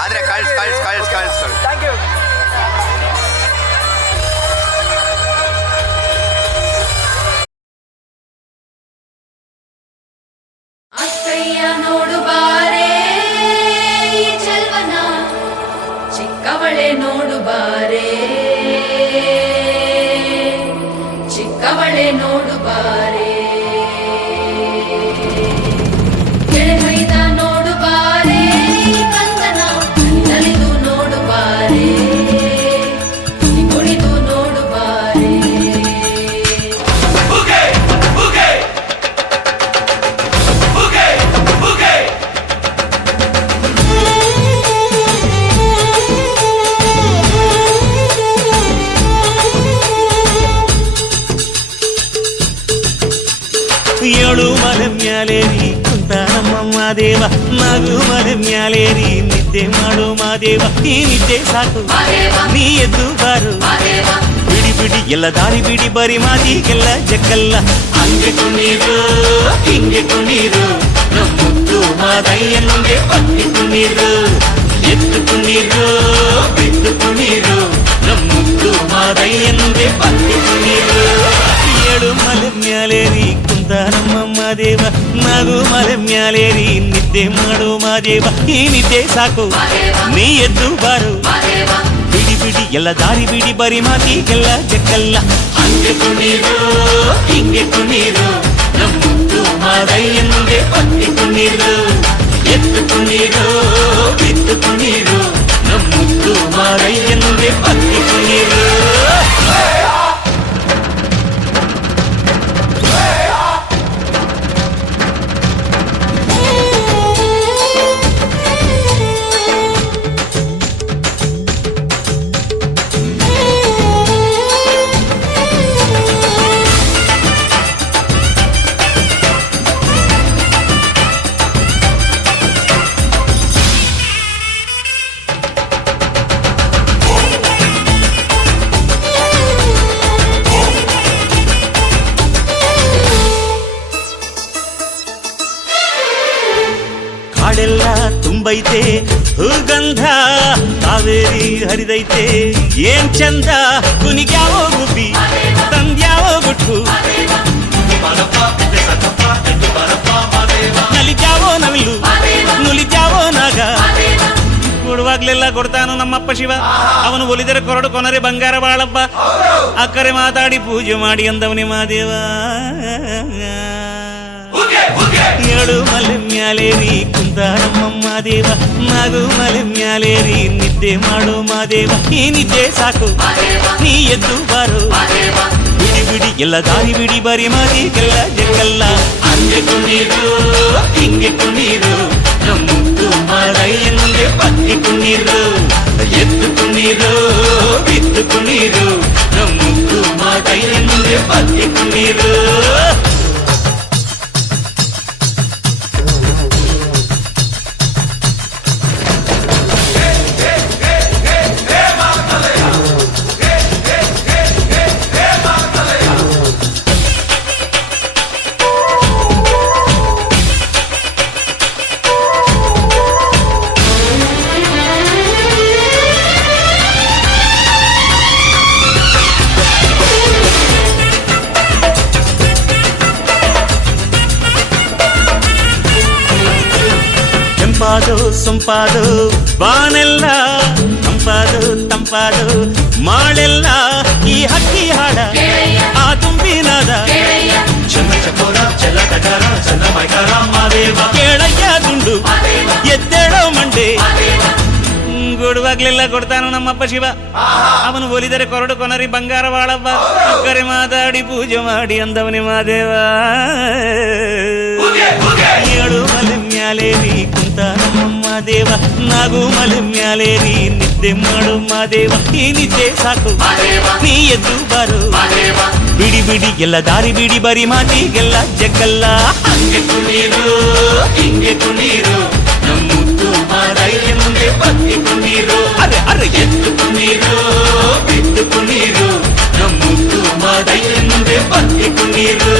ಆದ್ರೆ ಕಳ್ಸ್ thank you. ಅಕ್ಕಯ್ಯ ನೋಡು ಬಾರೆ ಈ ಚೆಲ್ವನ, ಚಿಕ್ಕವಳೆ ನೋಡು ಬಾರೆ, ಚಿಕ್ಕವಳೆ ನೋಡು ಬಾರೆ, ಕೆಳಗೈದ ನೋಡು ಬಾರೆ ಈ ಕಂದನ, ನಲಿದು ನೋಡು ಬಾರೆ, ಕುಣಿದು ನೋಡು ಬಾರೆ. ಏಳು ಮಲೆ ಮ್ಯಾಲೇರಿ ಕುಂತ ನಮ್ಮಮ್ಮ ದೇವ, ನಗು ಮಲೆ ಮ್ಯಾಲೇರಿ ನಿದ್ದೆ ಮಾಡು ಮಾದೇವ. ಈ ನಿದ್ದೆ ಸಾಕು ನೀ ಎದ್ದು ಬಾರು, ಬಿಡಿ ಬಿಡಿ ಎಲ್ಲ ದಾರಿ ಬಿಡಿ, ಬರಿ ಮಾತಿಗೆಲ್ಲ ಜಕ್ಕಲ್ಲ. ಹಂಗೆ ಕುಣೀರು ಹಿಂಗೆ ಕುಣೀರು, ನಮ್ಮುತ್ತು ಮಾದಯ್ಯನಿಗೆ ಪತ್ತಿ ಕುಣೀರು, ಎದ್ದು ಕುಣೀರು ಬಿದ್ದು ಕುಣೀರು, ನಮ್ಮುತ್ತು ಮಾದಯ್ಯನಿಗೆ ಪತ್ತಿ ಕುಣೀರು. ಏಳು ಮಲೆ ಮ್ಯಾಲೇರಿ ಕುಂತ ನಮ್ಮಮ್ಮ ದೇವ, ನಗು ಮಲೆ ಮ್ಯಾಲೇರಿ ನಿದ್ದೆ ಮಾಡು ಮಾದೇವ. ಈ ನಿದ್ದೆ ಸಾಕು ನೀ ಎದ್ದು ಬಾರು, ಬಿಡಿ ಬಿಡಿ ಎಲ್ಲ ದಾರಿ ಬಿಡಿ, ಬರಿ ಮಾತಿಗೆಲ್ಲ ಜಕ್ಕಲ್ಲ. ಹಂಗೆ ಕುಣೀರು ಹಿಂಗೆ ಕುಣೀರು, ನಮ್ಮುತ್ತು ಮಾದಯ್ಯನಿಗೆ ಪತ್ತಿ ಕುಣೀರು, ಎದ್ದು ಕುಣೀರು ಬಿದ್ದು ಕುಣೀರು, ನಮ್ಮುತ್ತು ಮಾದಯ್ಯನಿಗೆ ಪತ್ತಿ ಕುಣೀರು. ಕಾಡೆಲ್ಲ ತುಂಬೈತೆ ಹೂಗಂಧ, ಕಾವೇರಿ ಹರಿದೈತೆ ಏನ್ ಚಂದ, ಕುನಿಗ್ಯಾವೋ ಗುಬ್ಬಿ ತಂದ್ಯಾವೋ ಗುಟ್ಟು, ನಲಿದ್ಯಾವೋ ನವಿಲು ನುಲಿದ್ಯಾವೋ ನಾಗ. ಕೊಡುವಾಗ್ಲೆಲ್ಲ ಕೊಡ್ತಾನು ನಮ್ಮಪ್ಪ ಶಿವ, ಅವನು ಒಲಿದರೆ ಕೊರಡು ಕೊನರೆ ಬಂಗಾರ ಬಾಳಪ್ಪ. ಅಕ್ಕರೆ ಮಾತಾಡಿ ಪೂಜೆ ಮಾಡಿ ಅಂದವನಿ ಮಾದೇವ. ಏಳು ಮಲೆ ಮ್ಯಾಲೇರಿ ಕುಂತ ನಮ್ಮಮ್ಮ ದೇವ, ನಗು ಮಲೆ ಮ್ಯಾಲೇರಿ ನಿದ್ದೆ ಮಾಡು ಮಾದೇವ. ಈ ನಿದ್ದೆ ಸಾಕು ನೀ ಎದ್ದು ಬಾರು, ಬಿಡಿ ಬಿಡಿ ಎಲ್ಲ ದಾರಿ ಬಿಡಿ, ಬರಿ ಮಾತಿಗೆಲ್ಲ ಜಕ್ಕಲ್ಲ. ಹಂಗೆ ಕುಣೀರು ಹಿಂಗೆ ಕುಣೀರು, ನಮ್ಮುತ್ತು ಮಾದಯ್ಯನಿಗೆ ಪತ್ತಿ ಕುಣೀರು, ಎದ್ದು ಕುಣೀರು ಬಿದ್ದು ಕುಣೀರು, ನಮ್ಮುತ್ತು ಮಾದಯ್ಯನಿಗೆ ಪತ್ತಿ ಕುಣೀರು. ತಂಪಾದು ಸೊಂಪಾದು ಬಾನೆಲ್ಲ, ತಂಪಾದು ತಂಪಾದು ಮಾಳೆಲ್ಲ, ಈ ಹಕ್ಕಿ ಹಾಡ ಆ ತುಂಬಿನಾದ, ಚನ್ನ ಚಕೋರ ಚಲ ಟಗರ ಚನ್ನ ಮೈಕರ ಮಾದೇವ. ಕೇಳಯ್ಯ ದುಂಡು ಎದ್ದೇಳೋ ಮಂಡೆ, ಕೊಡುವಾಗ್ಲೆಲ್ಲ ಕೊಡ್ತಾನು ನಮ್ಮಪ್ಪ ಶಿವ, ಅವನು ಒಲಿದರೆ ಕೊರಡು ಕೊನರಿ ಬಂಗಾರ ಬಾಳವ್ವ. ಅಕ್ಕರೆ ಮಾತಾಡಿ ಪೂಜೆ ಮಾಡಿ ಅಂದವನಿ ಮಾದೇವ. ಏಳು ಮಲೆ ಮ್ಯಾಲೇರಿ ಕುಂತ ನಮ್ಮಮ್ಮ ದೇವ, ನಗು ಮಲೆ ಮ್ಯಾಲೇರಿ ನಿದ್ದೆ ಮಾಡು ಮಾದೇವ. ಈ ನಿದ್ದೆ ಸಾಕು ನೀ ಎದ್ದು ಬಾರು, ಬಿಡಿ ಬಿಡಿ ಎಲ್ಲ ದಾರಿ ಬಿಡಿ, ಬರಿ ಮಾತಿಗೆಲ್ಲ ಜಕ್ಕಲ್ಲ. ಹಂಗೆ ಕುಣೀರು ಹಿಂಗೆ ಕುಣೀರು, ನಮ್ಮುತ್ತು ಮಾದಯ್ಯನಿಗೆ ಪತ್ತಿ ಕುಣೀರು, ಅರೆ ಅರೆ ಎದ್ದು ಕುಣೀರು ಬಿದ್ದು ಕುಣೀರು, ನಮ್ಮುತ್ತು ಮಾದಯ್ಯನಿಗೆ ಬಂದೆ ಕುಣ್ಣೀರು